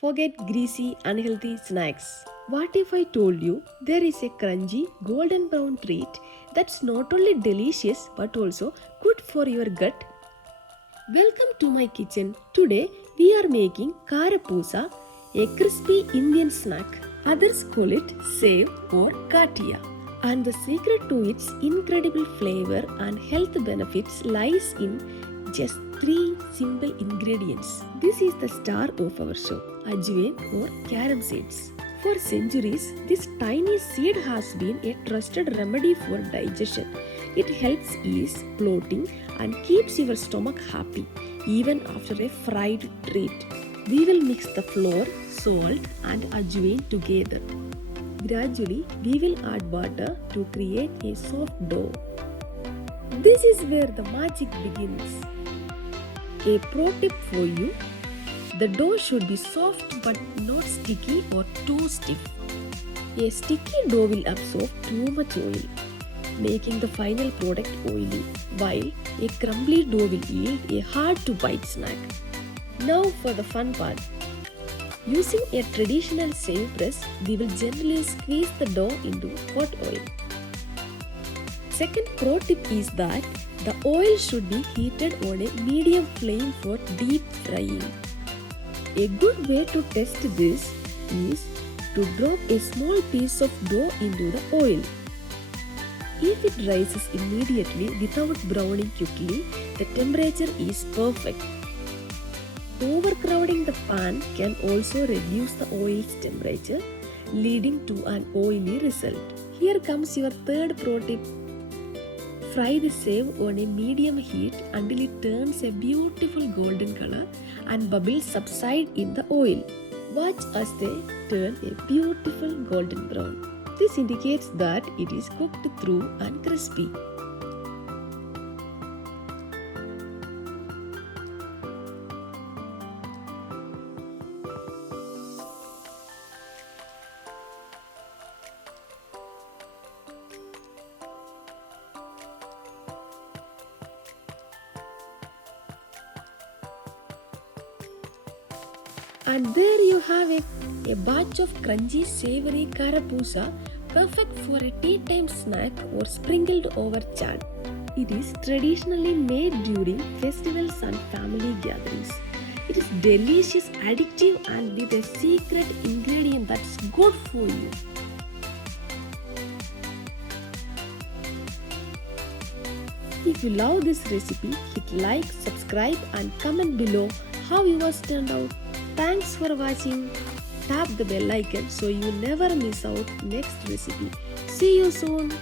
Forget greasy, unhealthy snacks. What if I told you there is a crunchy, golden brown treat that's not only delicious but also good for your gut? Welcome to my kitchen. Today we are making Karapusa, a crispy Indian snack. Others call it Sev or Katia. And the secret to its incredible flavor and health benefits lies in just three simple ingredients. This is the star of our show, Ajwain or Carom seeds. For centuries, this tiny seed has been a trusted remedy for digestion. It helps ease bloating and keeps your stomach happy even after a fried treat. We will mix the flour, salt and ajwain together. Gradually, we will add water to create a soft dough. This is where the magic begins. A pro tip for you: the dough should be soft but not sticky or too stiff. A sticky dough will absorb too much oil, making the final product oily, while a crumbly dough will yield a hard to bite snack. Now for the fun part. Using a traditional save press, we will gently squeeze the dough into hot oil. Second pro tip is that the oil should be heated on a medium flame for deep frying. A good way to test this is to drop a small piece of dough into the oil. If it rises immediately without browning quickly, the temperature is perfect. Overcrowding the pan can also reduce the oil's temperature, leading to an oily result. Here comes your third pro tip. Fry the Sev on a medium heat until it turns a beautiful golden color and bubbles subside in the oil. Watch as they turn a beautiful golden brown. This indicates that it is cooked through and crispy. And there you have it, a batch of crunchy savory Karapusa, perfect for a tea time snack or sprinkled over chat. It is traditionally made during festivals and family gatherings. It is delicious, addictive and with a secret ingredient that's good for you. If you love this recipe, hit like, subscribe and comment below how yours turned out. Thanks for watching. Tap the bell icon so you never miss out next recipe. See you soon.